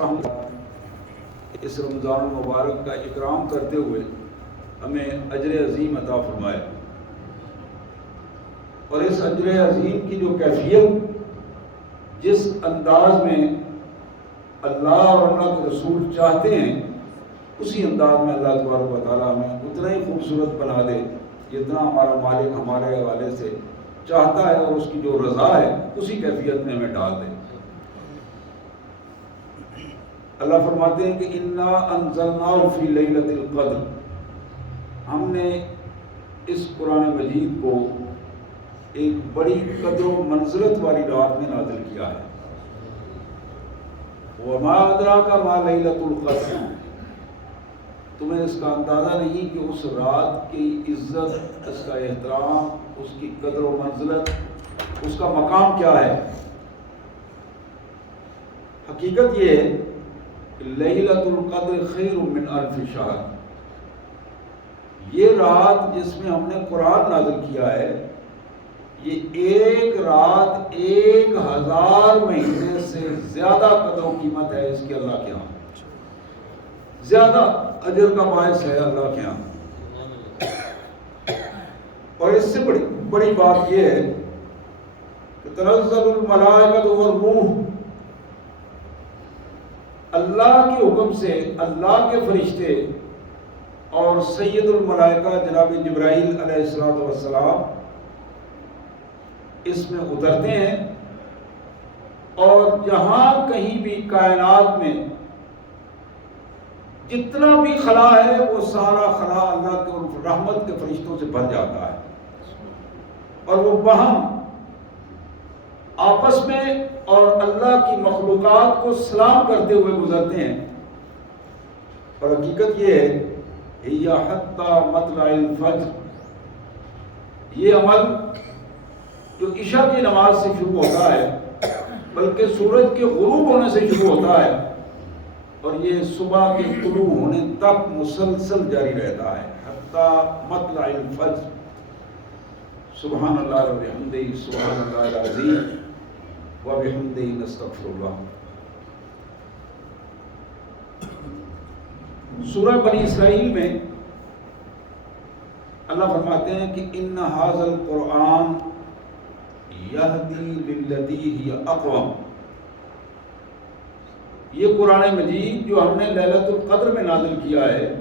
رحمت اس رمضان المبارک کا اکرام کرتے ہوئے ہمیں اجر عظیم عطا فرمائے، اور اس اجر عظیم کی جو کیفیت جس انداز میں اللہ اور اللہ کے رسول چاہتے ہیں اسی انداز میں اللہ تبارک و تعالیٰ ہمیں اتنا ہی خوبصورت بنا دے جتنا ہمارا مالک ہمارے حوالے سے چاہتا ہے، اور اس کی جو رضا ہے اسی کیفیت میں ہمیں ڈال دے۔ اللہ فرماتے ہیں کہ انا انزلناہ فی لیلۃ القدر، ہم نے اس قرآن مجید کو ایک بڑی قدر و منزلت والی رات میں نازل کیا ہے۔ وما ادراک ما لیلۃ القدر، تمہیں اس کا اندازہ نہیں کہ اس رات کی عزت، اس کا احترام، اس کی قدر و منزلت، اس کا مقام کیا ہے۔ حقیقت یہ ہے کہ لیلۃ القدر خیر من الف شہر، یہ رات جس میں ہم نے قرآن نازل کیا ہے، یہ ایک رات 1000 مہینے سے زیادہ قدر و قیمت ہے اس کی اللہ کے ہاں، زیادہ اجر کا باعث ہے اللہ کے ہاں۔ اور اس سے بڑی بات یہ ہے کہ تنزل الملائکۃ والروح، اللہ کے حکم سے اللہ کے فرشتے اور سید الملائکہ جناب جبرائیل علیہ السلام اس میں اترتے ہیں، اور جہاں کہیں بھی کائنات میں جتنا بھی خلا ہے وہ سارا خلا اللہ کے رحمت کے فرشتوں سے بھر جاتا ہے، اور وہ باہم آپس میں اور اللہ کی مخلوقات کو سلام کرتے ہوئے گزرتے ہیں۔ اور حقیقت یہ ہے ہی حتی مطلع الفجر، یہ عمل جو عشاء کی نماز سے شروع ہوتا ہے بلکہ سورج کے غروب ہونے سے شروع ہوتا ہے، اور یہ صبح کے طلوع ہونے تک مسلسل جاری رہتا ہے، حتی مطلع الفجر۔ سبحان اللہ و بحمدہ، سبحان اللہ العظیم و بحمدہ نستغفر اللہ۔ سورہ بنی اسرائیل میں اللہ فرماتے ہیں کہ ان ھذا القرآن یہدی للتی ہی اقوم، یہ قرآن مجید جو ہم نے لیلۃ القدر میں نازل کیا ہے،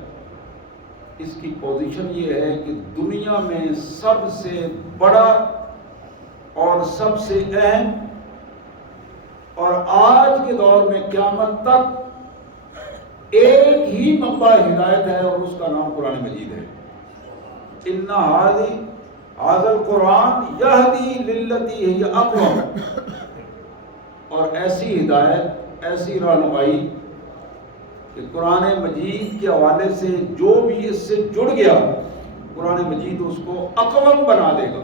اس کی پوزیشن یہ ہے کہ دنیا میں سب سے بڑا اور سب سے اہم، اور آج کے دور میں قیامت تک ایک ہی منبع ہدایت ہے، اور اس کا نام قرآن مجید ہے۔ ان ھذا القرآن یہدی للتی ہی اقوم، اور ایسی ہدایت، ایسی رہنمائی کہ قرآن مجید کے حوالے سے جو بھی اس سے جڑ گیا قرآن مجید اس کو اقوم بنا دے گا۔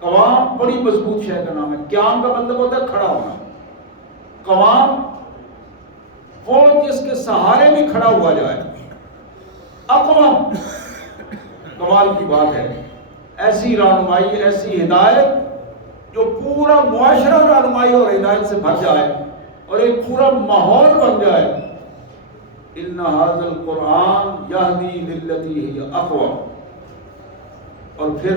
قوام بڑی مضبوط شے کا نام ہے، قیام کا مطلب ہوتا ہے کھڑا ہونا، قوام وہ جس کے سہارے میں کھڑا ہوا جائے، اقوام کمال کی بات ہے۔ ایسی رہنمائی، ایسی ہدایت جو پورا معاشرہ رہنمائی اور ہدایت سے بھر جائے اور ایک پورا ماحول بن جائے۔ ان ھذا القرآن یہدی للتی ہی اقوم۔ اور پھر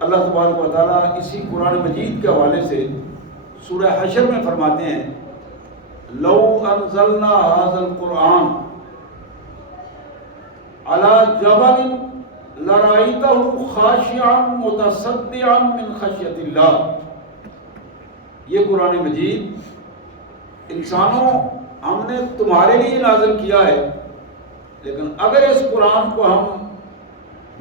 اللہ تبارک و تعالیٰ اسی قرآن مجید کے حوالے سے سورہ حشر میں فرماتے ہیں لو انزلنا ھذا القرآن علی جبل لرأیتہ خاشعا متصدعا من خشیۃ اللہ، یہ قرآن مجید انسانوں ہم نے تمہارے لیے نازل کیا ہے، لیکن اگر اس قرآن کو ہم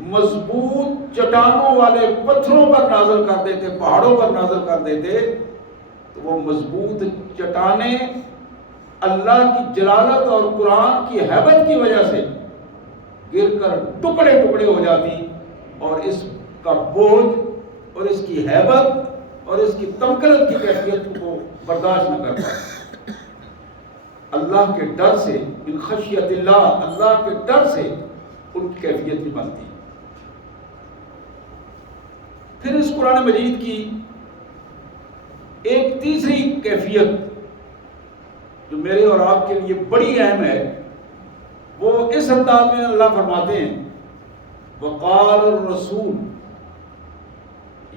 مضبوط چٹانوں والے پتھروں پر نازل کر دیتے، پہاڑوں پر نازل کر دیتے، تو وہ مضبوط چٹانیں اللہ کی جلالت اور قرآن کی ہیبت کی وجہ سے گر کر ٹکڑے ٹکڑے ہو جاتی، اور اس کا بوجھ اور اس کی ہیبت اور اس کی تمکنت کی کیفیت کو برداشت نہ کر پاتے۔ اللہ کے ڈر سے، من خشیت اللہ، اللہ کے ڈر سے ان کی کیفیت بھی بنتی۔ پھر اس قرآن مجید کی ایک تیسری کیفیت جو میرے اور آپ کے لیے بڑی اہم ہے، وہ اس انداز میں اللہ فرماتے ہیں وقال الرسول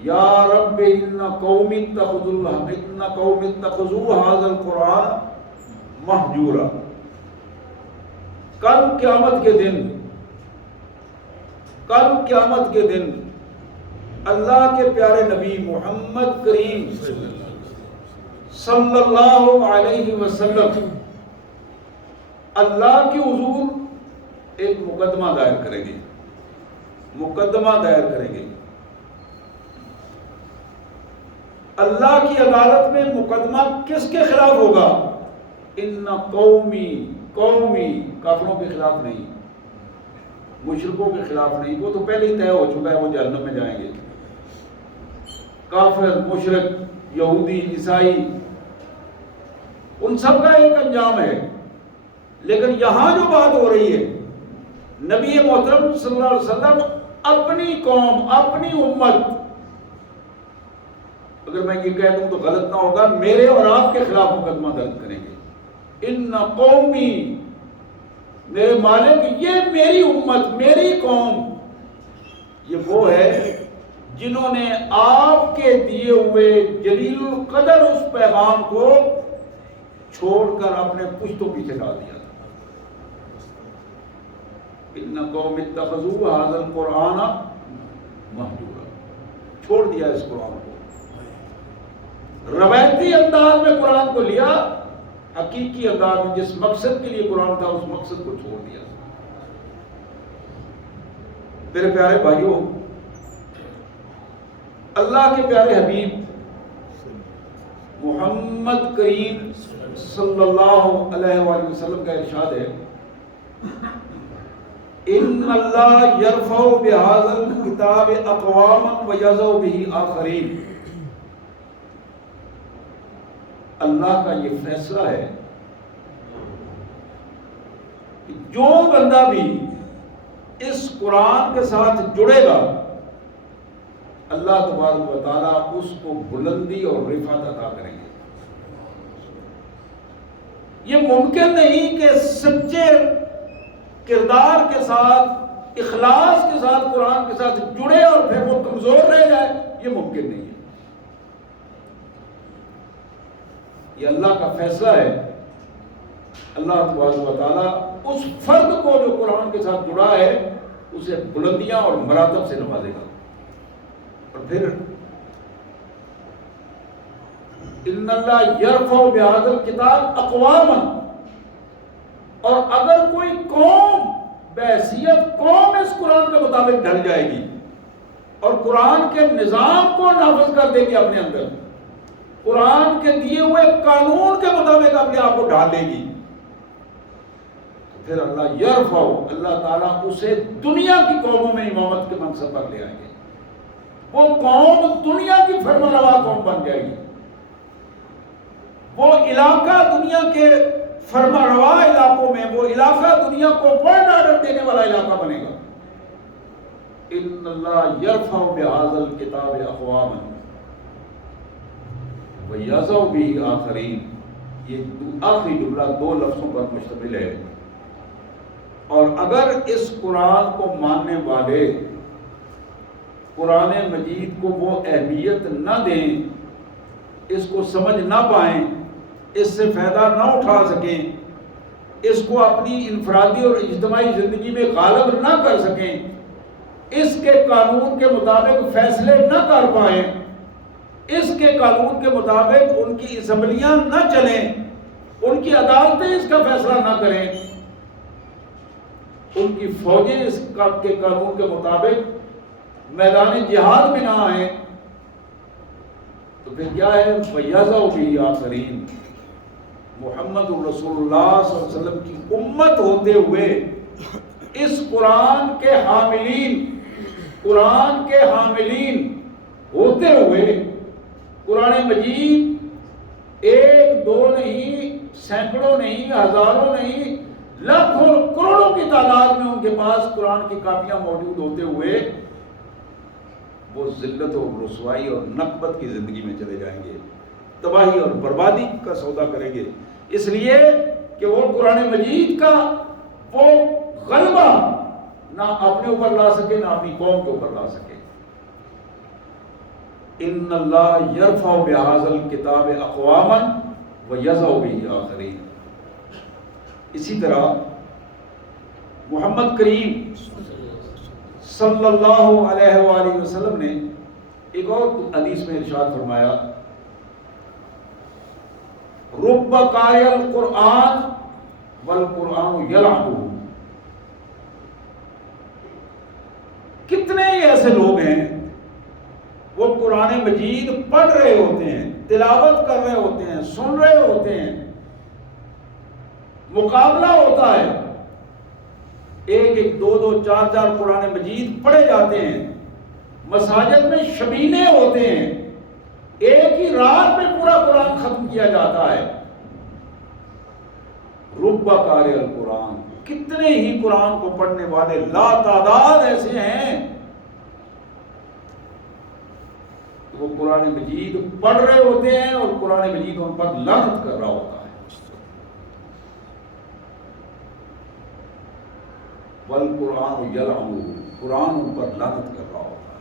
یا رب ان قوم اتخذوا هذا القرآن مہجورا۔ کل قیامت کے دن اللہ کے پیارے نبی محمد کریم صلی اللہ علیہ وسلم اللہ کے حضور ایک مقدمہ دائر کریں گے۔ اللہ کی عدالت میں مقدمہ کس کے خلاف ہوگا؟ ان قومی کافروں کے خلاف نہیں، مشرکوں کے خلاف نہیں، وہ تو پہلے ہی طے ہو چکا ہے، وہ جہنم میں جائیں گے۔ کافر، مشرک، یہودی، عیسائی، ان سب کا ایک انجام ہے۔ لیکن یہاں جو بات ہو رہی ہے، نبی محترم صلی اللہ علیہ وسلم اپنی قوم، اپنی امت، اگر میں یہ کہہ دوں تو غلط نہ ہوگا، میرے اور آپ کے خلاف مقدمہ درج کریں گے۔ ان قومی، میرے مالک، یہ میری امت، میری قوم، یہ وہ ہے جنہوں نے آپ کے دیے ہوئے جلیل القدر اس پیغام کو چھوڑ کر اپنے پشتوں پیچھے ڈال دیا تھا۔ ان قوم اتخذوا هذا القرآن مہجورا، چھوڑ دیا اس قرآن کو۔ روایتی انداز میں قرآن کو لیا، حقیقی انداز میں جس مقصد کے لیے قرآن تھا اس مقصد کو چھوڑ دیا۔ میرے پیارے بھائیوں، اللہ کے پیارے حبیب محمد کریم صلی اللہ علیہ وآلہ وسلم کا ارشاد ہے ان اللہ یرفع بہذا الکتاب اقواما ویضع بہ آخرین۔ اللہ کا یہ فیصلہ ہے کہ جو بندہ بھی اس قرآن کے ساتھ جڑے گا، اللہ تبارک و تعالیٰ اس کو بلندی اور رفعت عطا کریں گے۔ یہ ممکن نہیں کہ سچے کردار کے ساتھ، اخلاص کے ساتھ قرآن کے ساتھ جڑے اور پھر وہ کمزور رہ جائے، یہ ممکن نہیں ہے۔ یہ اللہ کا فیصلہ ہے۔ اللہ تبارک و تعالیٰ اس فرد کو جو قرآن کے ساتھ جڑا ہے اسے بلندیاں اور مراتب سے نوازے گا۔ اور پھر ان اللہ یرفع بہذا الکتاب اقواما، اور اگر کوئی قوم بحیثیت قوم اس قرآن کے مطابق ڈھل جائے گی اور قرآن کے نظام کو نافذ کر دے گی اپنے اندر، قرآن کے دیے ہوئے قانون کے مطابق اپنے آپ کو ڈھال لے گی، تو پھر اللہ یرفع، اللہ تعالیٰ اسے دنیا کی قوموں میں امامت کے منصب پر لے آئیں گے۔ وہ قوم دنیا کی فرمانروا قوم بن جائے گی، وہ علاقہ دنیا کے فرمانروا علاقوں میں، وہ علاقہ دنیا کو ورلڈ آرڈر دینے والا علاقہ بنے گا۔ ان اللہ یرفع بہذا الکتاب اقواما ویضع بہ آخرین، یہ آخری جملہ دو لفظوں پر مشتمل ہے، اور اگر اس قرآن کو ماننے والے قرآن مجید کو وہ اہمیت نہ دیں، اس کو سمجھ نہ پائیں، اس سے فائدہ نہ اٹھا سکیں، اس کو اپنی انفرادی اور اجتماعی زندگی میں غالب نہ کر سکیں، اس کے قانون کے مطابق فیصلے نہ کر پائیں، اس کے قانون کے مطابق ان کی اسمبلیاں نہ چلیں، ان کی عدالتیں اس کا فیصلہ نہ کریں، ان کی فوجیں اس کے قانون کے مطابق میدان جہاد میں نہ آئیں، تو پھر کیا ہے؟ وَيَضَعُ بِهِ آخَرِينَ، محمد الرسول اللہ صلی اللہ علیہ وسلم کی امت ہوتے ہوئے اس قرآن کے حاملین ہوتے ہوئے قرآن مجید ایک دو نہیں، سینکڑوں نہیں، ہزاروں نہیں، لاکھوں کروڑوں کی تعداد میں ان کے پاس قرآن کی کاپیاں موجود ہوتے ہوئے وہ ذلت اور رسوائی اور نکبت کی زندگی میں چلے جائیں گے۔ تباہی اور بربادی کا سودا کریں گے، اس لیے کہ وہ قرآن مجید کا وہ غلبہ نہ اپنے اوپر لا سکے نہ اپنی قوم کے اوپر لا سکے۔ ان اللہ یرفع بہذا الکتاب اقواما ویضع بہ آخرین۔ اسی طرح محمد کریم صلی اللہ علیہ وآلہ وسلم نے ایک اور حدیث میں ارشاد فرمایا، رب قارئ القرآن والقرآن یلعنہ۔ کتنے ہی ایسے لوگ ہیں وہ قرآن مجید پڑھ رہے ہوتے ہیں، تلاوت کر رہے ہوتے ہیں، سن رہے ہوتے ہیں، مقابلہ ہوتا ہے، ایک ایک دو دو چار چار قرآن مجید پڑھے جاتے ہیں، مساجد میں شبینے ہوتے ہیں، ایک ہی رات میں پورا قرآن ختم کیا جاتا ہے۔ رب قارئ القرآن، کتنے ہی قرآن کو پڑھنے والے لا تعداد ایسے ہیں وہ قرآن مجید پڑھ رہے ہوتے ہیں اور قرآن مجید ان پر لعنت کر رہا ہوتا ہے۔ والقرآن یلعنہ، قرآن ان پر لعنت کر رہا ہوتا ہے۔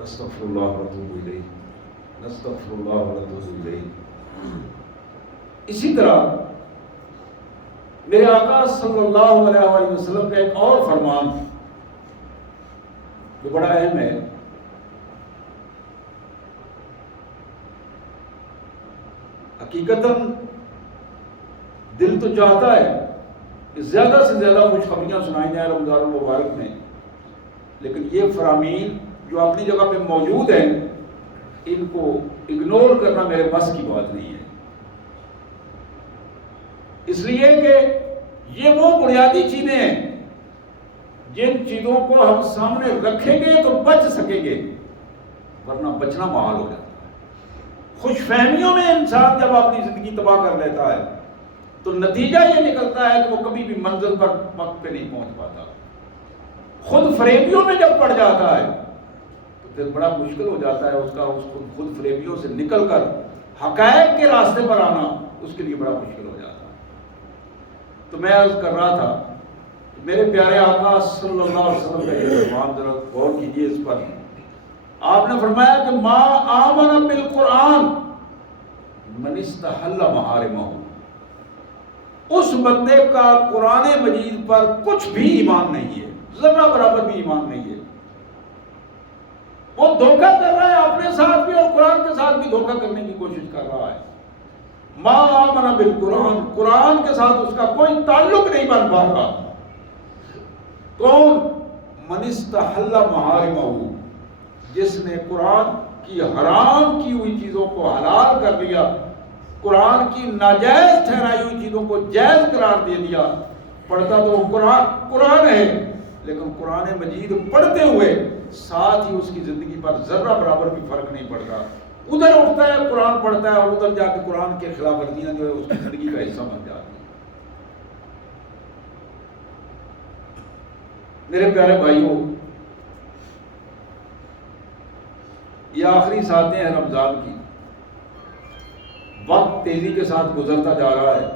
نستغفر اللہ ونتوب الیہ، نستغفر اللہ ونتوب الیہ۔ اسی طرح میرے آقا صلی اللہ علیہ وآلہ وسلم کا ایک اور فرمان جو بڑا اہم ہے، حقیقتاً دل تو چاہتا ہے کہ زیادہ سے زیادہ خوشخبریاں سنائی جائیں رمضان المبارک میں، لیکن یہ فرامین جو اپنی جگہ پہ موجود ہیں ان کو اگنور کرنا میرے بس کی بات نہیں ہے، اس لیے کہ یہ وہ بنیادی چیزیں ہیں جن چیزوں کو ہم سامنے رکھیں گے تو بچ سکیں گے، ورنہ بچنا محال ہو جاتا ہے۔ خوش فہمیوں میں انسان جب اپنی زندگی تباہ کر لیتا ہے تو نتیجہ یہ نکلتا ہے کہ وہ کبھی بھی منزل پر وقت پہ نہیں پہنچ پاتا۔ خود فریبیوں میں جب پڑ جاتا ہے تو پھر بڑا مشکل ہو جاتا ہے اس کا خود فریبیوں سے نکل کر حقائق کے راستے پر آنا اس کے لیے بڑا مشکل ہو جاتا ہے۔ تو میں عرض کر رہا تھا میرے پیارے آقا صلی اللہ علیہ وسلم کا یہ فرمان ذرا غور کیجئے اس پر۔ آپ نے فرمایا کہ ما آمن بالقرآن من استحل محارمہ، اس بندے کا قرآن مجید پر کچھ بھی ایمان نہیں ہے، ذرہ برابر بھی ایمان نہیں ہے۔ وہ دھوکہ کر رہا ہے اپنے ساتھ بھی اور قرآن کے ساتھ بھی دھوکہ کرنے کی کوشش کر رہا ہے۔ ما آمن بالقرآن، قرآن کے ساتھ اس کا کوئی تعلق نہیں بن پا رہا۔ کون؟ من استحل محارمہ، جس نے قرآن کی حرام کی ہوئی چیزوں کو حلال کر لیا، قرآن کی ناجائز ٹھہرائی ہوئی چیزوں کو جائز قرار دے دیا۔ پڑھتا تو قرآن ہے لیکن قرآن مجید پڑھتے ہوئے ساتھ ہی اس کی زندگی پر ذرہ برابر بھی فرق نہیں پڑتا، ادھر اٹھتا ہے قرآن پڑھتا ہے اور ادھر جا کے قرآن کے خلاف ورزیاں جو ہے اس کی زندگی کا حصہ بن جاتی ہیں۔ میرے پیارے بھائیوں، یہ آخری ساتیں ہیں رمضان کی، وقت تیزی کے ساتھ گزرتا جا رہا ہے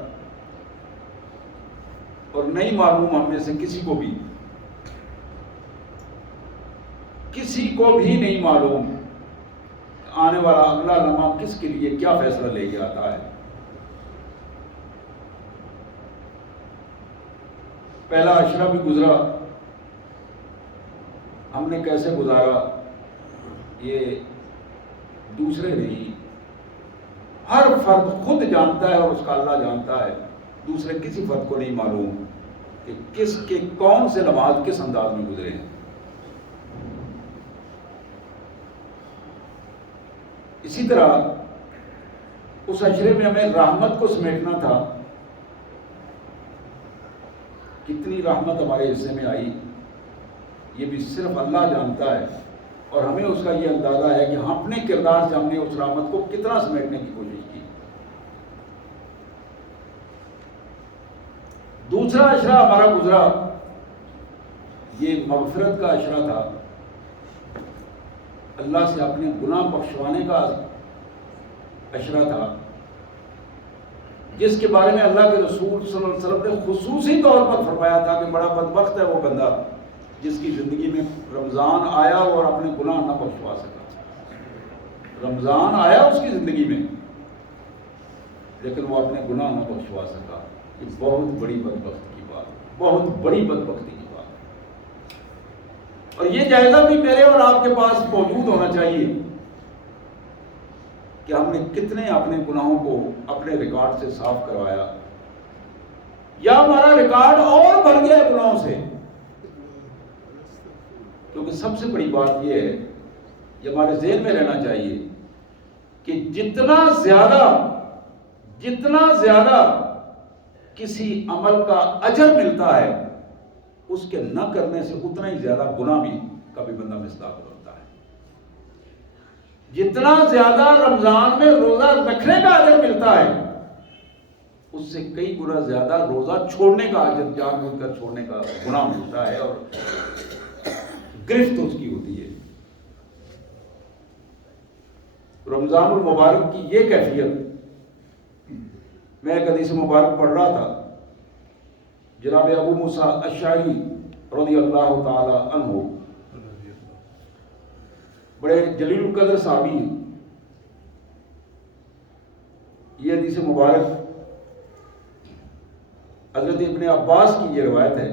اور نہیں معلوم ہم میں سے کسی کو بھی نہیں معلوم آنے والا اگلا لمحہ کس کے لیے کیا فیصلہ لے کے آتا ہے۔ پہلا عشرہ بھی گزرا، ہم نے کیسے گزارا یہ دوسرے نہیں، ہر فرد خود جانتا ہے اور اس کا اللہ جانتا ہے، دوسرے کسی فرد کو نہیں معلوم کہ کس کے کون سے لمحات کس انداز میں گزرے ہیں۔ اسی طرح اس عشرے میں ہمیں رحمت کو سمیٹنا تھا، کتنی رحمت ہمارے حصے میں آئی یہ بھی صرف اللہ جانتا ہے، اور ہمیں اس کا یہ اندازہ ہے کہ ہم اپنے کردار سے ہم نے اس رحمت کو کتنا سمیٹنے کی کوشش کی۔ دوسرا عشرہ ہمارا گزرا، یہ مغفرت کا عشرہ تھا۔ اللہ سے اپنے گناہ بخشوانے کا اشرہ تھا، جس کے بارے میں اللہ کے رسول صلی اللہ علیہ وسلم نے خصوصی طور پر فرمایا تھا کہ بڑا بدبخت ہے وہ بندہ جس کی زندگی میں رمضان آیا اور اپنے گناہ نہ بخشوا سکا۔ رمضان آیا اس کی زندگی میں لیکن وہ اپنے گناہ نہ بخشوا سکا۔ یہ بہت بڑی بدبختی کی بات، بہت بڑی بدبختی کی بات۔ اور یہ جائزہ بھی میرے اور آپ کے پاس موجود ہونا چاہیے کہ ہم نے کتنے اپنے گناہوں کو اپنے ریکارڈ سے صاف کروایا، یا ہمارا ریکارڈ اور بھر گیا گناہوں سے۔ کیونکہ سب سے بڑی بات یہ ہے، یہ ہمارے ذہن میں رہنا چاہیے کہ جتنا زیادہ کسی عمل کا اجر ملتا ہے، اس کے نہ کرنے سے اتنا ہی زیادہ گناہ بھی کبھی بندہ مستحق بنتا ہے۔ جتنا زیادہ رمضان میں روزہ رکھنے کا اجر ملتا ہے، اس سے کئی گنا زیادہ روزہ چھوڑنے کا اجر، جان بوجھ کر چھوڑنے کا گناہ ملتا ہے اور گرفت اس کی ہوتی ہے۔ رمضان المبارک کی یہ کیفیت، میں ایک حدیث مبارک پڑھ رہا تھا، جناب ابو موسیٰ اشعری رضی اللہ تعالی عنہ، بڑے جلیل القدر صحابی ہیں۔ یہ حدیث مبارک حضرت ابن عباس کی یہ روایت ہے،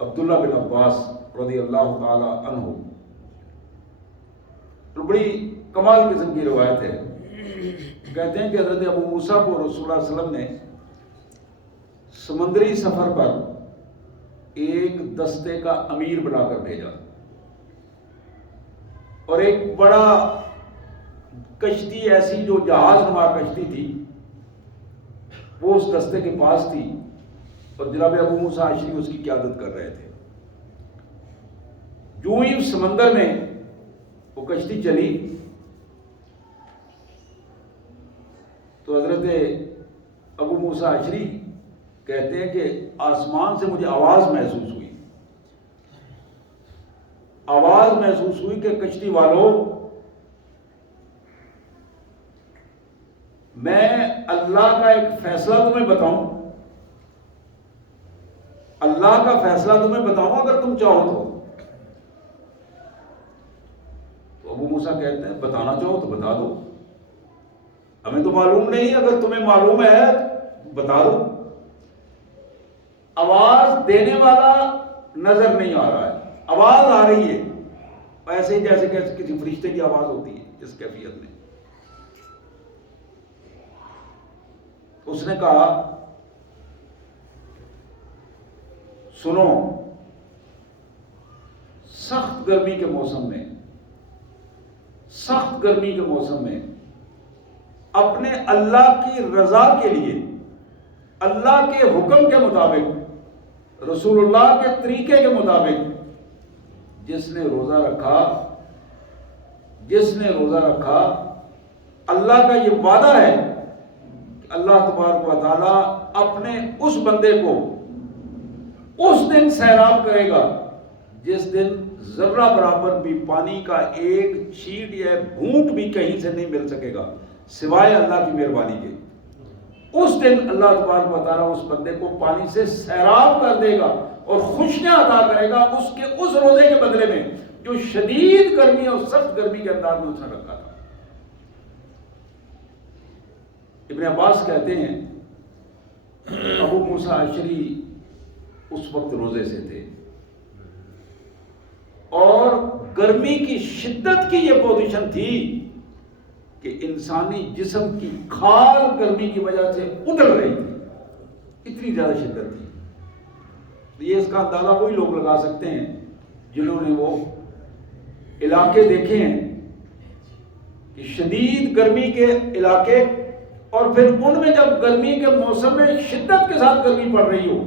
عبداللہ بن عباس رضی اللہ تعالی عنہ، بڑی کمال قسم کی روایت ہے۔ کہتے ہیں کہ حضرت ابو موسیٰ کو رسول اللہ صلی اللہ علیہ وسلم نے سمندری سفر پر ایک دستے کا امیر بنا کر بھیجا، اور ایک بڑا کشتی ایسی جو جہاز نما کشتی تھی وہ اس دستے کے پاس تھی، اور جناب ابو موسیٰ اشعری اس کی قیادت کر رہے تھے۔ جو ہی سمندر میں وہ کشتی چلی تو حضرت ابو موسیٰ اشعری کہتے ہیں کہ آسمان سے مجھے آواز محسوس ہوئی کہ کشتی والوں، میں اللہ کا ایک فیصلہ تمہیں بتاؤں، اللہ کا فیصلہ تمہیں بتاؤں اگر تم چاہو تو ابو موسیٰ کہتے ہیں بتانا چاہو تو بتا دو، ہمیں تو معلوم نہیں، اگر تمہیں معلوم ہے بتا دو۔ آواز دینے والا نظر نہیں آ رہا ہے، آواز آ رہی ہے ایسے ہی جیسے کہ کسی فرشتے کی آواز ہوتی ہے اس کیفیت میں۔ اس نے کہا سنو، سخت گرمی کے موسم میں اپنے اللہ کی رضا کے لیے، اللہ کے حکم کے مطابق، رسول اللہ کے طریقے کے مطابق جس نے روزہ رکھا، اللہ کا یہ وعدہ ہے کہ اللہ تبارک و تعالیٰ اپنے اس بندے کو اس دن سیراب کرے گا جس دن ذرہ برابر بھی پانی کا ایک چھینٹ یا گھونٹ بھی کہیں سے نہیں مل سکے گا سوائے اللہ کی مہربانی کے۔ اس دن اللہ تبارک و تعالیٰ اس بندے کو پانی سے سیراب کر دے گا اور خوشیاں عطا کرے گا اس روزے کے بدلے میں جو شدید گرمی اور سخت گرمی کے انداز میں اس نے رکھا تھا۔ ابن عباس کہتے ہیں ابو موسیٰ اشعری اس وقت روزے سے تھے، اور گرمی کی شدت کی یہ پوزیشن تھی کہ انسانی جسم کی کھال گرمی کی وجہ سے اٹل رہی تھی، اتنی زیادہ شدت تھی۔ یہ اس کا اندازہ وہی لوگ لگا سکتے ہیں جنہوں نے وہ علاقے دیکھے ہیں کہ شدید گرمی کے علاقے، اور پھر ان میں جب گرمی کے موسم میں شدت کے ساتھ گرمی پڑ رہی ہو،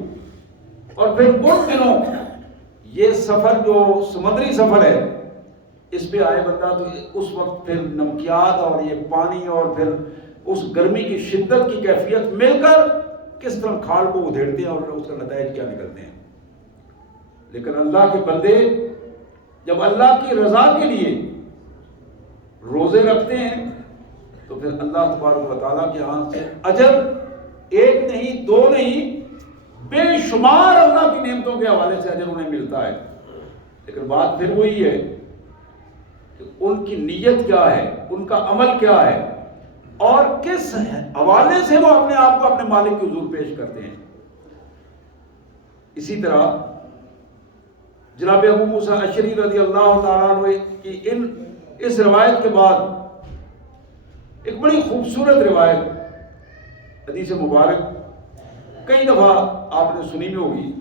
اور پھر ان دنوں یہ سفر جو سمندری سفر ہے اس پہ آئے بندہ، تو اس وقت پھر نمکیات اور یہ پانی اور پھر اس گرمی کی شدت کی کیفیت مل کر کس طرح کھال کو ادھیڑتے ہیں اور اس کا نتائج کیا نکلتے ہیں۔ لیکن اللہ کے بندے جب اللہ کی رضا کے لیے روزے رکھتے ہیں تو پھر اللہ تبارک و تعالیٰ کے ہاں سے اجر ایک نہیں دو نہیں بے شمار اللہ کی نعمتوں کے حوالے سے اجر انہیں ملتا ہے. لیکن بات پھر وہی ہے کہ ان کی نیت کیا ہے, ان کا عمل کیا ہے, اور کس حوالے سے وہ اپنے آپ کو اپنے مالک کے حضور پیش کرتے ہیں. اسی طرح جناب ابو موسیٰ اشعری رضی اللہ تعالیٰ عنہ کی اس روایت کے بعد ایک بڑی خوبصورت روایت حدیث مبارک کئی دفعہ آپ نے سنی میں ہوگی,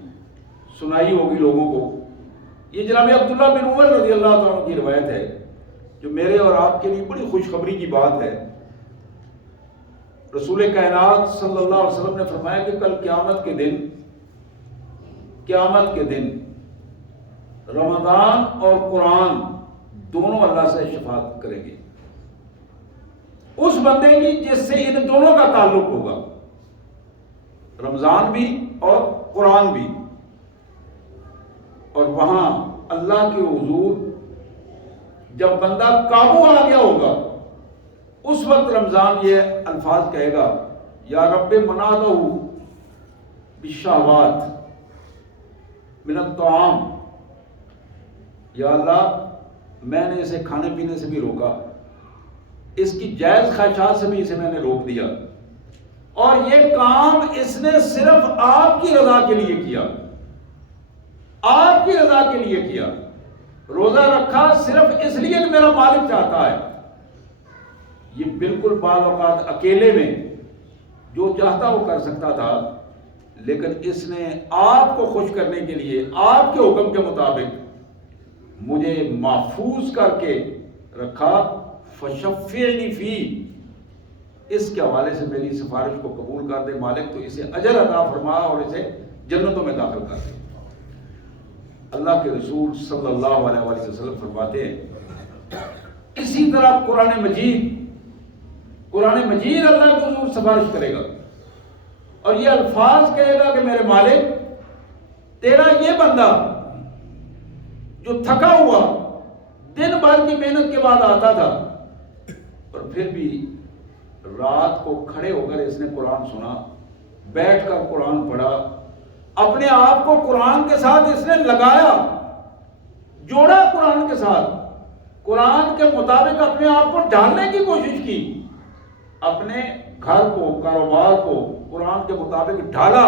سنائی ہوگی لوگوں کو. یہ جناب عبداللہ بن عمر رضی اللہ تعالیٰ عنہ کی روایت ہے جو میرے اور آپ کے لیے بڑی خوشخبری کی بات ہے. رسول کائنات صلی اللہ علیہ وسلم نے فرمایا کہ کل قیامت کے دن رمضان اور قرآن دونوں اللہ سے شفاعت کریں گے اس بندے کی جس سے ان دونوں کا تعلق ہوگا, رمضان بھی اور قرآن بھی. اور وہاں اللہ کے حضور جب بندہ قابو آ گیا ہوگا اس وقت رمضان یہ الفاظ کہے گا, یا رب منادہ بالشہوات من الطعام, یا اللہ میں نے اسے کھانے پینے سے بھی روکا, اس کی جائز خواہشات سے بھی اسے میں نے روک دیا, اور یہ کام اس نے صرف آپ کی رضا کے لیے کیا, آپ کی رضا کے لیے کیا. روزہ رکھا صرف اس لیے کہ میرا مالک چاہتا ہے. یہ بالکل بعض اوقات اکیلے میں جو چاہتا وہ کر سکتا تھا, لیکن اس نے آپ کو خوش کرنے کے لیے آپ کے حکم کے مطابق مجھے محفوظ کر کے رکھا. فشفعنی فی, اس کے حوالے سے میری سفارش کو قبول کر دے مالک, تو اسے اجر عطا فرما اور اسے جنتوں میں داخل کر دے. اللہ کے رسول صلی اللہ علیہ وآلہ وسلم فرماتے ہیں اسی طرح قرآن مجید اللہ کے حضور سفارش کرے گا اور یہ الفاظ کہے گا کہ میرے مالک تیرا یہ بندہ جو تھکا ہوا دن بھر کی محنت کے بعد آتا تھا اور پھر بھی رات کو کھڑے ہو کر اس نے قرآن سنا, بیٹھ کر قرآن پڑھا, اپنے آپ کو قرآن کے ساتھ اس نے لگایا, جوڑا قرآن کے ساتھ, قرآن کے مطابق اپنے آپ کو ڈھالنے کی کوشش کی, اپنے گھر کو کاروبار کو قرآن کے مطابق ڈھالا.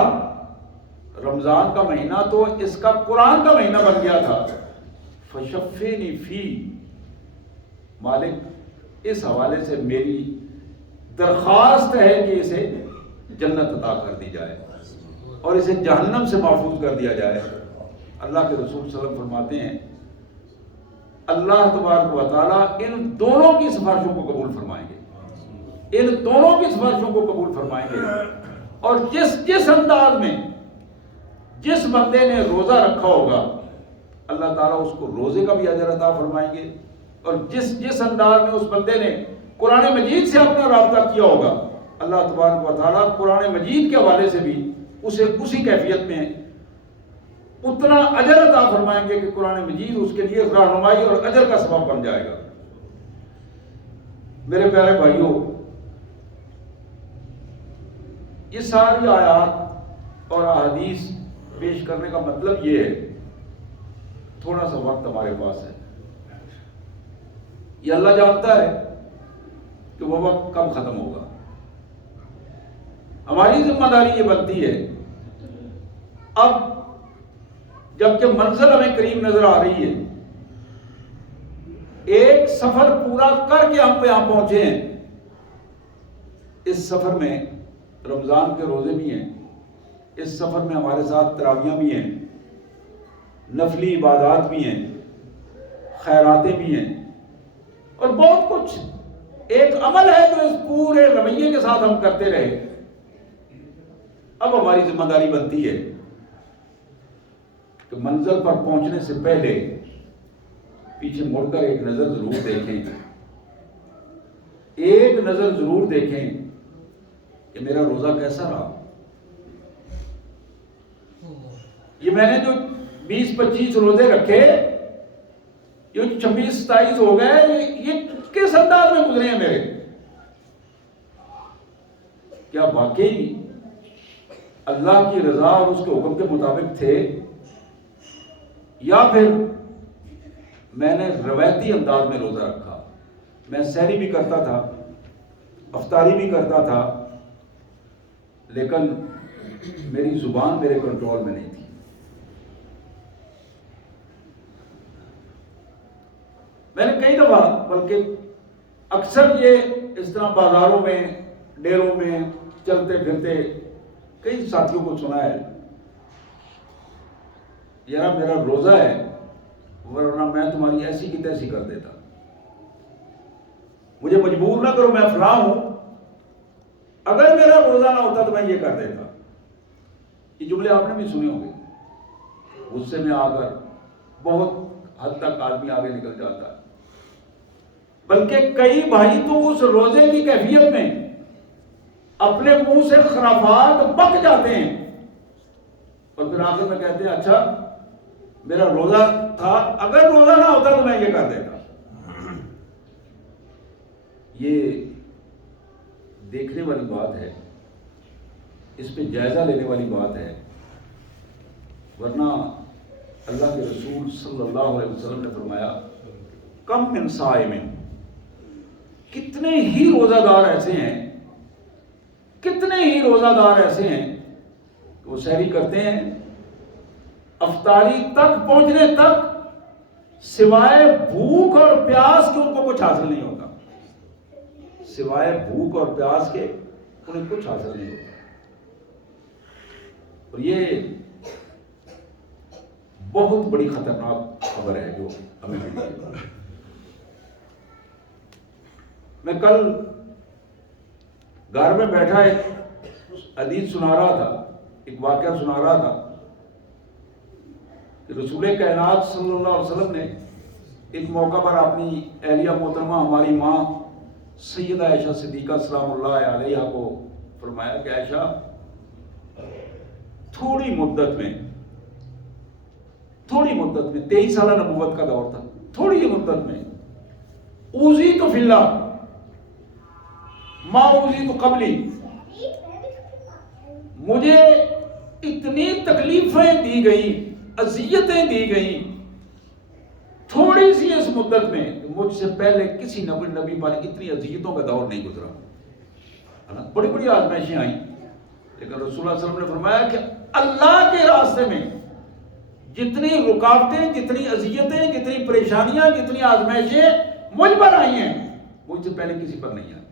رمضان کا مہینہ تو اس کا قرآن کا مہینہ بن گیا تھا. فشفعنی فی, مالک اس حوالے سے میری درخواست ہے کہ اسے جنت عطا کر دی جائے اور اسے جہنم سے محفوظ کر دیا جائے. اللہ کے رسول صلی اللہ علیہ وسلم فرماتے ہیں اللہ تبارک و تعالیٰ ان دونوں کی سفارشوں کو قبول فرمائیں گے, ان دونوں کی سفارشوں کو قبول فرمائیں گے. اور جس انداز میں جس بندے نے روزہ رکھا ہوگا اللہ تعالیٰ اس کو روزے کا بھی اجر عطا فرمائیں گے, اور جس انداز میں اس بندے نے قرآن مجید سے اپنا رابطہ کیا ہوگا اللہ تبارک و تعالیٰ قرآن مجید کے حوالے سے بھی اسے اسی کیفیت میں اتنا اجر عطا فرمائیں گے کہ قرآن مجید اس کے لیے رہنمائی اور اجر کا سبب بن جائے گا. میرے پیارے بھائیوں, یہ ساری آیات اور احادیث پیش کرنے کا مطلب یہ ہے, تھوڑا سا وقت ہمارے پاس ہے, یہ اللہ جانتا ہے کہ وہ وقت کب ختم ہوگا. ہماری ذمہ داری یہ بنتی ہے اب جبکہ منزل ہمیں قریب نظر آ رہی ہے, ایک سفر پورا کر کے ہم یہاں پہنچے ہیں. اس سفر میں رمضان کے روزے بھی ہیں, اس سفر میں ہمارے ساتھ تراویحاں بھی ہیں, نفلی عبادات بھی ہیں, خیراتیں بھی ہیں, اور بہت کچھ ایک عمل ہے جو اس پورے رویے کے ساتھ ہم کرتے رہے. اب ہماری ذمہ داری بنتی ہے کہ منزل پر پہنچنے سے پہلے پیچھے مڑ کر ایک نظر ضرور دیکھیں, ایک نظر ضرور دیکھیں کہ میرا روزہ کیسا رہا. یہ میں نے جو 20-25 روزے رکھے جو 26-27 ہو گئے یہ کس انداز میں گزرے ہیں میرے؟ کیا واقعی اللہ کی رضا اور اس کے حکم کے مطابق تھے، یا پھر میں نے روایتی انداز میں روزہ رکھا؟ میں سحری بھی کرتا تھا، افطاری بھی کرتا تھا، لیکن میری زبان میرے کنٹرول میں نہیں تھی۔ میں نے کئی دفعہ، بلکہ اکثر یہ اس طرح بازاروں میں، ڈیروں میں چلتے پھرتے کئی ساتھیوں کو سنا ہے، یار میرا روزہ ہے ورنہ میں تمہاری ایسی کی تیسی کر دیتا، مجھے مجبور نہ کرو، میں فلاں ہوں، اگر میرا روزہ نہ ہوتا تو میں یہ کر دیتا۔ یہ جملے آپ نے بھی سنے ہوں گے۔ غصے میں آ کر بہت حد تک آدمی آگے نکل جاتا ہے، بلکہ کئی بھائی تو اس روزے کی کیفیت میں اپنے منہ سے خرافات بک جاتے ہیں اور پھر آخر میں کہتے ہیں اچھا میرا روزہ تھا، اگر روزہ نہ ہوتا تو میں یہ کر دیتا۔ یہ دیکھنے والی بات ہے، اس پہ جائزہ لینے والی بات ہے، ورنہ اللہ کے رسول صلی اللہ علیہ وسلم نے فرمایا کم من صائم، کتنے ہی روزہ دار ایسے ہیں، کتنے ہی روزہ دار ایسے ہیں کہ وہ سحری کرتے ہیں، افطاری تک پہنچنے تک سوائے بھوک اور پیاس کے ان کو کچھ حاصل نہیں ہوتا، سوائے بھوک اور پیاس کے انہیں کچھ حاصل نہیں ہوتا۔ اور یہ بہت بڑی خطرناک خبر ہے جو ہمیں ملی ہے۔ میں کل گھر میں بیٹھا ایک حدیث سنا رہا تھا، ایک واقعہ سنا رہا تھا کہ رسول کائنات صلی اللہ علیہ وسلم نے ایک موقع پر اپنی اہلیہ محترمہ ہماری ماں سیدہ عائشہ صدیقہ سلام اللہ علیہا کو فرمایا کہ عائشہ تھوڑی مدت میں 23 سالہ نبوت کا دور تھا، تھوڑی مدت میں اوزی تو فی اللہ ما اوزی تو قبلی، مجھے اتنی تکلیفیں دی گئیں، اذیتیں دی گئیں تھوڑی سی اس مدت میں، مجھ سے پہلے کسی نبی پر اتنی اذیتوں کا دور نہیں گزرا۔ بڑی بڑی آزمائشیں آئیں، لیکن رسول اللہ صلی اللہ علیہ وسلم نے فرمایا کہ اللہ کے راستے میں جتنی رکاوٹیں، جتنی اذیتیں، جتنی پریشانیاں، جتنی آزمائشیں مجھ پر آئی ہیں، مجھ سے پہلے کسی پر نہیں آئی۔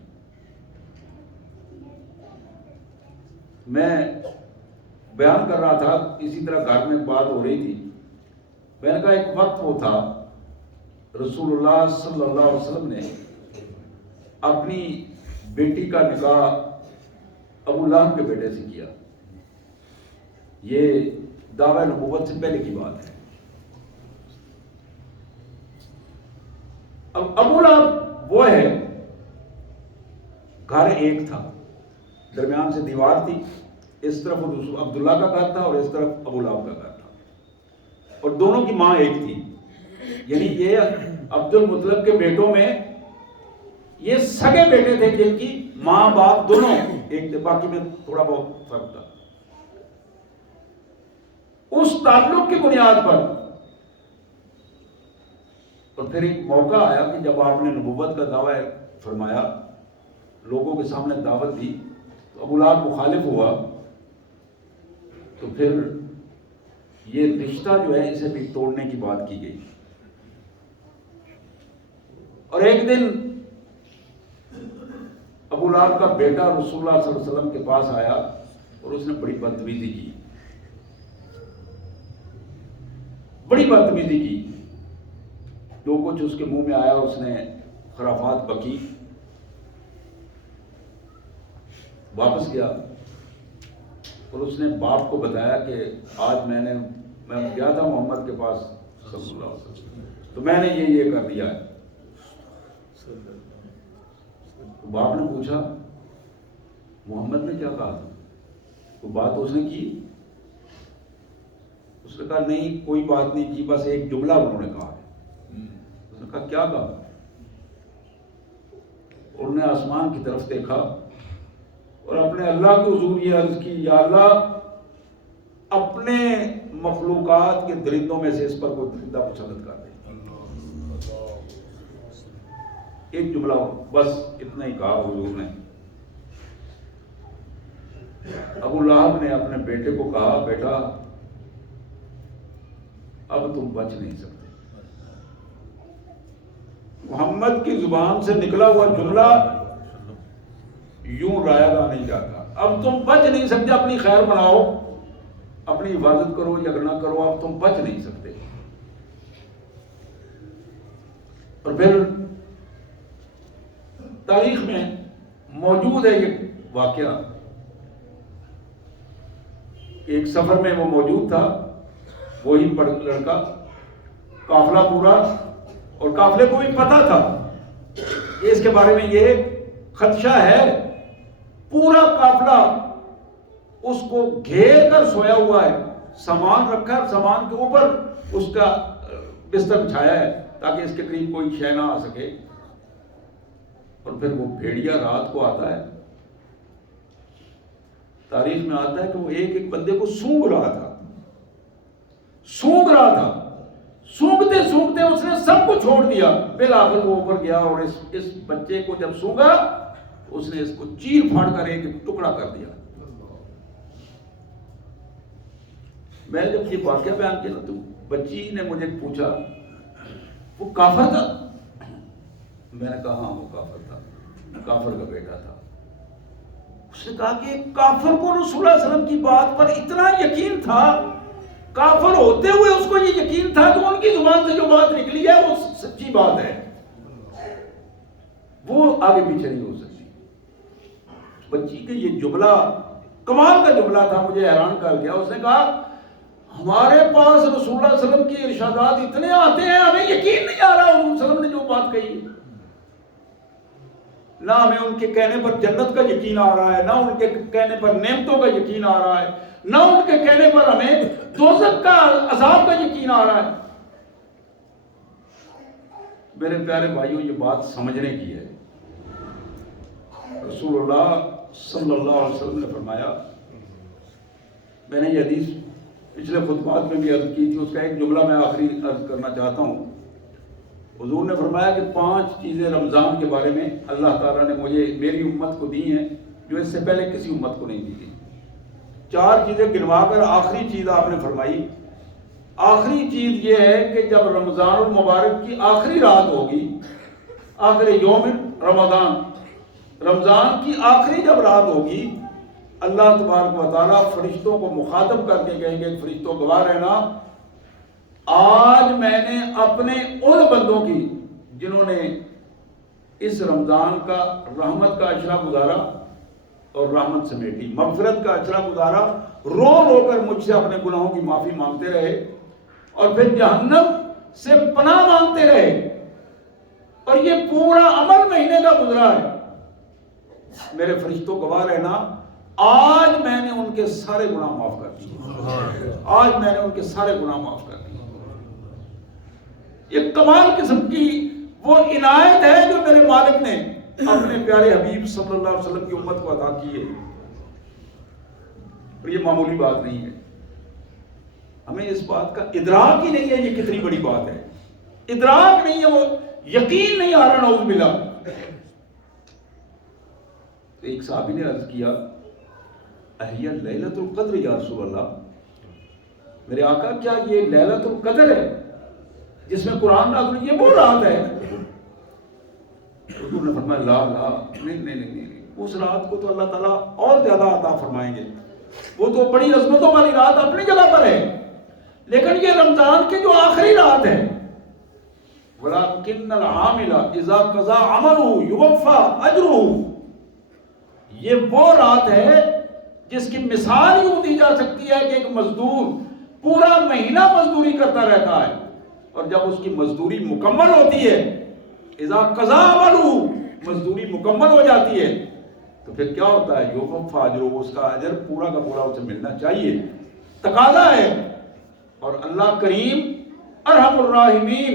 میں بیان کر رہا تھا، اسی طرح گھر میں بات ہو رہی تھی، میں نے کہا ایک وقت وہ تھا رسول اللہ صلی اللہ علیہ وسلم نے اپنی بیٹی کا نکاح ابو لہب کے بیٹے سے کیا، یہ دعوی نبوت سے پہلے کی بات ہے۔ اب ابو لہب وہ ہے، گھر ایک تھا، درمیان سے دیوار تھی، اس طرف عبداللہ کا گھر تھا اور اس طرف ابو لہب کا گھر تھا، اور دونوں کی ماں ایک تھی، یعنی یہ عبد المطلب کے بیٹوں میں یہ سگے بیٹے تھے جن کی ماں باپ دونوں ایک تھے، باقی میں تھوڑا بہت فرق تھا۔ اس تعلق کی بنیاد پر اور پھر ایک موقع آیا کہ جب آپ نے نبوت کا دعویٰ فرمایا، لوگوں کے سامنے دعوت دی، تو ابو لہب مخالف ہوا، تو پھر یہ رشتہ جو ہے اسے بھی توڑنے کی بات کی گئی۔ اور ایک دن ابو لہب کا بیٹا رسول اللہ صلی اللہ علیہ وسلم کے پاس آیا اور اس نے بڑی بدتمیزی کی، بڑی بدتمیزی کی، جو کچھ اس کے منہ میں آیا اس نے خرافات بکی، واپس گیا اور اس نے باپ کو بتایا کہ آج میں گیا تھا محمد کے پاس صلی اللہ علیہ وسلم، تو میں نے یہ کر دیا ہے۔ تو باپ نے پوچھا محمد نے کیا کہا تھا؟ کوئی بات اس نے کی؟ اس نے کہا نہیں کوئی بات نہیں کی، بس ایک جملہ انہوں نے کہا۔ اس نے کہا کیا کہا؟ انہوں نے آسمان کی طرف دیکھا اور اپنے اللہ کے حضور یہ عرض کی، یا اللہ اپنے مخلوقات کے درندوں میں سے اس پر کوئی درندہ مسلط کر دے۔ ایک جملہ بس اتنا ہی کہا حضور نے۔ ابو لہب نے اپنے بیٹے کو کہا، بیٹا اب تم بچ نہیں سکتے۔ محمد کی زبان سے نکلا ہوا جملہ یوں رائے گا نہیں جاتا، اب تم بچ نہیں سکتے، اپنی خیر بناؤ، اپنی حفاظت کرو یا نہ کرو، اب تم بچ نہیں سکتے۔ اور پھر تاریخ میں موجود ہے یہ واقعہ، ایک سفر میں وہ موجود تھا، وہی لڑکا، قافلہ پورا، اور قافلے کو بھی پتا تھا کہ اس کے بارے میں یہ خدشہ ہے، پورا قافلہ اس کو گھیر کر سویا ہوا ہے، سامان رکھا ہے، سامان کے اوپر اس کا بستر بچھایا ہے تاکہ اس کے قریب کوئی شے نہ آ سکے۔ اور پھر وہ بھیڑیا رات کو آتا ہے، تاریخ میں آتا ہے کہ وہ ایک ایک بندے کو سونگ رہا تھا، سونگتے سونگتے اس نے سب کو چھوڑ دیا، بالآخر وہ اوپر گیا اور اس بچے کو جب سونگا اس نے اس کو چیر پھاڑ کر ایک ٹکڑا کر دیا۔ میں جب یہ واقعہ بیان کیا تو بچی نے مجھے پوچھا وہ کافر تھا؟ میں نے کہا ہاں وہ کافر تھا، کافر کا بیٹا تھا۔ اس نے کہا کہ کافر کو رسول اللہ صلی اللہ علیہ وسلم کی بات پر اتنا یقین تھا، کافر ہوتے ہوئے اس کو یہ یقین تھا کہ ان کی زبان سے جو بات نکلی ہے وہ سچی بات ہے، وہ آگے پیچھے نہیں ہو سکتی۔ بچی کے یہ جملہ کمال کا جملہ تھا، مجھے حیران کر گیا۔ اس نے کہا ہمارے پاس رسول اللہ صلی اللہ علیہ وسلم کی ارشادات اتنے آتے ہیں، ہمیں یقین نہیں آ رہا حضور صلی اللہ علیہ وسلم نے جو بات کہی، نہ ہمیں ان کے کہنے پر جنت کا یقین آ رہا ہے، نہ ان کے کہنے پر نعمتوں کا یقین آ رہا ہے، نہ ان کے کہنے پر ہمیں دوزخ کا عذاب کا یقین آ رہا ہے۔ میرے پیارے بھائیوں، یہ بات سمجھنے کی ہے۔ رسول اللہ صلی اللہ علیہ وسلم نے فرمایا، میں نے یہ حدیث پچھلے خطبات میں بھی عرض کی تھی، اس کا ایک جملہ میں آخری عرض کرنا چاہتا ہوں۔ حضور نے فرمایا کہ 5 چیزیں رمضان کے بارے میں اللہ تعالیٰ نے میری امت کو دی ہیں جو اس سے پہلے کسی امت کو نہیں دی تھی۔ 4 چیزیں گنوا کر آخری چیز آپ نے فرمائی، آخری چیز یہ ہے کہ جب رمضان المبارک کی آخری رات ہوگی، آخر یوم رمضان کی آخری جب رات ہوگی، اللہ تبارک و تعالیٰ فرشتوں کو مخاطب کر کے کہیں گے، فرشتوں گواہ رہنا، آج میں نے اپنے ان بندوں کی جنہوں نے اس رمضان کا رحمت کا عشرہ گزارا اور رحمت سمیٹی، مغفرت کا عشرہ گزارا، رو رو کر مجھ سے اپنے گناہوں کی معافی مانگتے رہے اور پھر جہنم سے پناہ مانگتے رہے، اور یہ پورا عمل مہینے کا گزرا ہے، میرے فرشتوں گواہ رہنا، آج میں نے ان کے سارے گناہ معاف کر دیے، آج میں نے ان کے سارے گناہ معاف کر دیے۔ یہ کمال قسم کی وہ عنایت ہے جو میرے مالک نے اپنے پیارے حبیب صلی اللہ علیہ وسلم کی امت کو عطا کی ہے، اور یہ معمولی بات نہیں ہے۔ ہمیں اس بات کا ادراک ہی نہیں ہے یہ کتنی بڑی بات ہے، ادراک نہیں ہے، وہ یقین نہیں آ رہا، نعوذ باللہ۔ تو ایک صحابی نے عرض کیا، اہیہ لیلۃ القدر یا رسول اللہ، میرے آقا کیا یہ لیلۃ القدر ہے جس میں قرآن نازل، یہ وہ رات ہے؟ حضور نے فرمایا لا نہیں، اس رات کو تو اللہ تعالیٰ اور زیادہ عطا فرمائیں گے، وہ تو بڑی عظمتوں والی رات اپنی جگہ پر ہے، لیکن یہ رمضان کی جو آخری رات ہے، وَلَكِنَّ الْعَامِلَ إِذَا قَضَى عَمَلُهُ يُوَفَّى أَجْرُهُ، یہ وہ رات ہے جس کی مثال یوں دی جا سکتی ہے کہ ایک مزدور پورا مہینہ مزدوری کرتا رہتا ہے، اور جب اس کی مزدوری مکمل ہوتی ہے، اذا قضا عملہ، مزدوری مکمل ہو جاتی ہے، تو پھر کیا ہوتا ہے، یوفا اجرہ، اس کا اجر پورا کا پورا اسے ملنا چاہیے، تقاضا ہے۔ اور اللہ کریم ارحم الراحمین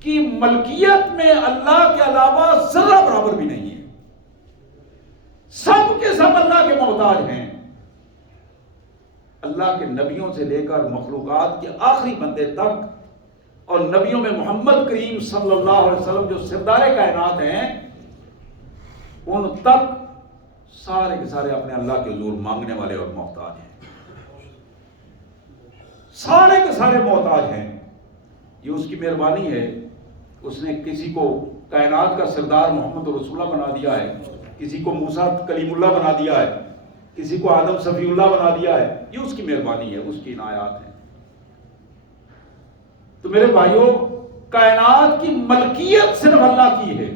کی ملکیت میں اللہ کے علاوہ ذرہ برابر بھی نہیں ہے. سب کے سب اللہ کے محتاج ہیں. اللہ کے نبیوں سے لے کر مخلوقات کے آخری بندے تک، اور نبیوں میں محمد کریم صلی اللہ علیہ وسلم جو سردار کائنات ہیں، ان تک سارے کے سارے اپنے اللہ کے حضور مانگنے والے اور محتاج ہیں. سارے کے سارے محتاج ہیں. یہ اس کی مہربانی ہے. اس نے کسی کو کائنات کا سردار محمد رسول اللہ بنا دیا ہے، کسی کو موسیٰ کلیم اللہ بنا دیا ہے، کسی کو آدم صفی اللہ بنا دیا ہے. یہ اس کی مہربانی ہے، اس کی عنایات ہیں. تو میرے بھائیوں، کائنات کی ملکیت صرف اللہ کی ہے.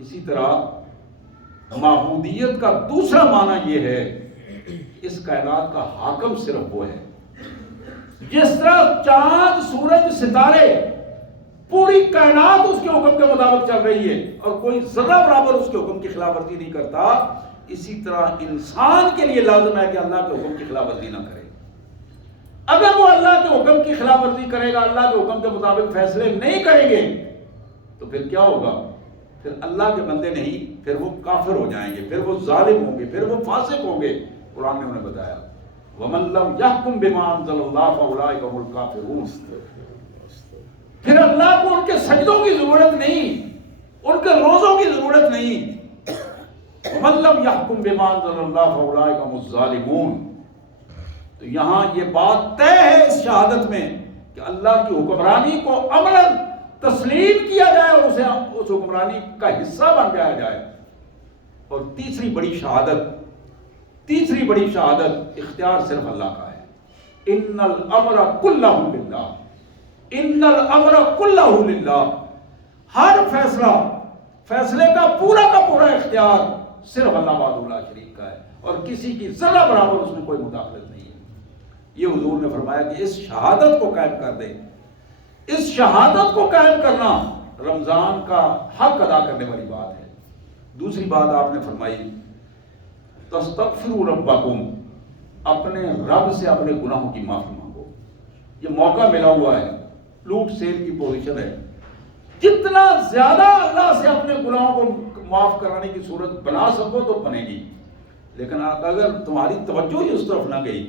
اسی طرح معبودیت کا دوسرا معنی یہ ہے کہ اس کائنات کا حاکم صرف وہ ہے. جس طرح چاند، سورج، ستارے، پوری کائنات اس کے حکم کے مطابق چل رہی ہے اور کوئی ذرہ برابر اس کے حکم کی خلاف ورزی نہیں کرتا، اسی طرح انسان کے لیے لازم ہے کہ اللہ کے حکم کی خلاف ورزی نہ کرے. اگر وہ اللہ کے حکم کی خلاف ورزی کرے گا، اللہ کے حکم کے مطابق فیصلے نہیں کریں گے، تو پھر کیا ہوگا؟ پھر اللہ کے بندے نہیں، پھر وہ کافر ہو جائیں گے، پھر وہ ظالم ہوں گے، پھر وہ فاسق ہوں گے. قرآن نے انہیں بتایا وَمَن لَّمْ يَحْكُم بِمَا أَنزَلَ اللَّهُ فَأُولَٰئِكَ هُمُ الْكَافِرُونَ. پھر اللہ کو ان کے سجدوں کی ضرورت نہیں، ان کے روزوں کی ضرورت نہیں. وَمَن لَّمْ يَحْكُم بِمَا أَنزَلَ اللَّهُ فَأُولَٰئِكَ هُمُ الظَّالِمُونَ. تو یہاں یہ بات طے ہے اس شہادت میں کہ اللہ کی حکمرانی کو عملاً تسلیم کیا جائے اور اسے اس حکمرانی کا حصہ بن جایا جائے. اور تیسری بڑی شہادت اختیار صرف اللہ کا ہے. ان الامر کلہ للہ، ان الامر کلہ للہ. ہر فیصلے کا پورا اختیار صرف اللہ وحدہ لا شریک کا ہے، اور کسی کی ذرہ برابر اس میں کوئی مداخلت نہیں ہے. یہ حضور نے فرمایا کہ اس شہادت کو قائم کر دے. اس شہادت کو قائم کرنا رمضان کا حق ادا کرنے والی بات ہے. دوسری بات آپ نے فرمائی تستغفروا ربکم، اپنے رب سے اپنے گناہوں کی معافی مانگو. یہ موقع ملا ہوا ہے، لوٹ سیل کی پوزیشن ہے. جتنا زیادہ اللہ سے اپنے گناہوں کو معاف کرانے کی صورت بنا سکو تو بنے گی. لیکن اگر تمہاری توجہ ہی اس طرف نہ گئی،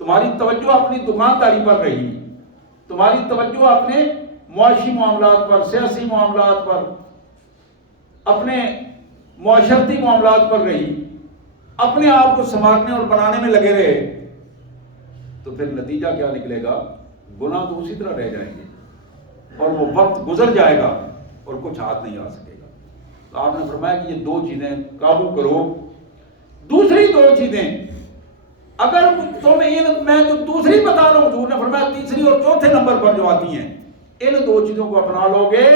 تمہاری توجہ اپنی دکانداری پر رہی، تمہاری توجہ اپنے معاشی معاملات پر، سیاسی معاملات پر، اپنے معاشرتی معاملات پر رہی، اپنے آپ کو سنوارنے اور بنانے میں لگے رہے، تو پھر نتیجہ کیا نکلے گا؟ گناہ تو اسی طرح رہ جائیں گے اور وہ وقت گزر جائے گا اور کچھ ہاتھ نہیں آ سکے گا. تو آپ نے فرمایا کہ یہ دو چیزیں قابو کرو. دوسری دو چیزیں اگر میں تو دوسری بتا رہا ہوں، حضور نے فرمایا تیسری اور چوتھے نمبر پر جو آتی ہیں، ان دو چیزوں کو اپنا لو گے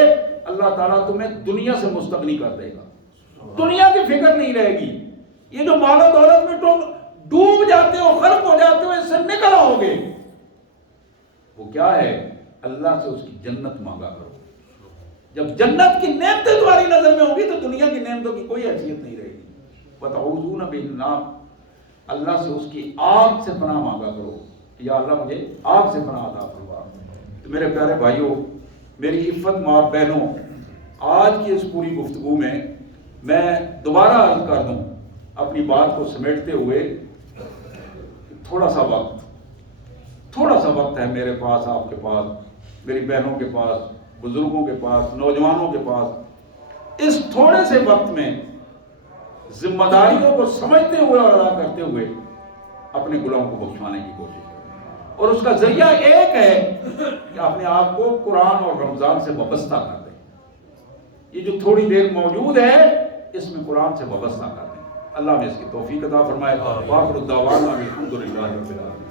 اللہ تعالیٰ تمہیں دنیا سے مستغنی کر دے گا. دنیا کی فکر نہیں رہے گی. یہ جو مال و دولت میں تم ڈوب جاتے ہو، غرق ہو جاتے ہو، اس سے نکل آؤ گے. وہ کیا ہے؟ اللہ سے اس کی جنت مانگا کرو. جب جنت کی نعمتیں تمہاری نظر میں ہوں گی تو دنیا کی نعمتوں کی کوئی حیثیت نہیں رہے گی. وَتَعُوذُونَ بِالنَّارِ، اللہ سے اس کی آگ سے پناہ مانگا کرو. یا اللہ مجھے آگ سے پناہ عطا فرما. تو میرے پیارے بھائیوں، میری عفت ماں بہنوں، آج کی اس پوری گفتگو میں دوبارہ عرض کر دوں اپنی بات کو سمیٹتے ہوئے، تھوڑا سا وقت ہے میرے پاس، آپ کے پاس، میری بہنوں کے پاس، بزرگوں کے پاس، نوجوانوں کے پاس. اس تھوڑے سے وقت میں ذمہ داریوں کو سمجھتے ہوئے اور ادا کرتے ہوئے اپنے گناہوں کو بخشوانے کی کوشش کریں. اور اس کا ذریعہ ایک ہے کہ اپنے آپ کو قرآن اور رمضان سے وابستہ کر دیں. یہ جو تھوڑی دیر موجود ہے اس میں قرآن سے وابستہ کر دیں. اللہ نے اس کی توفیق عطا فرمائے. وآخر دعوانا الحمدللہ رب العالمین.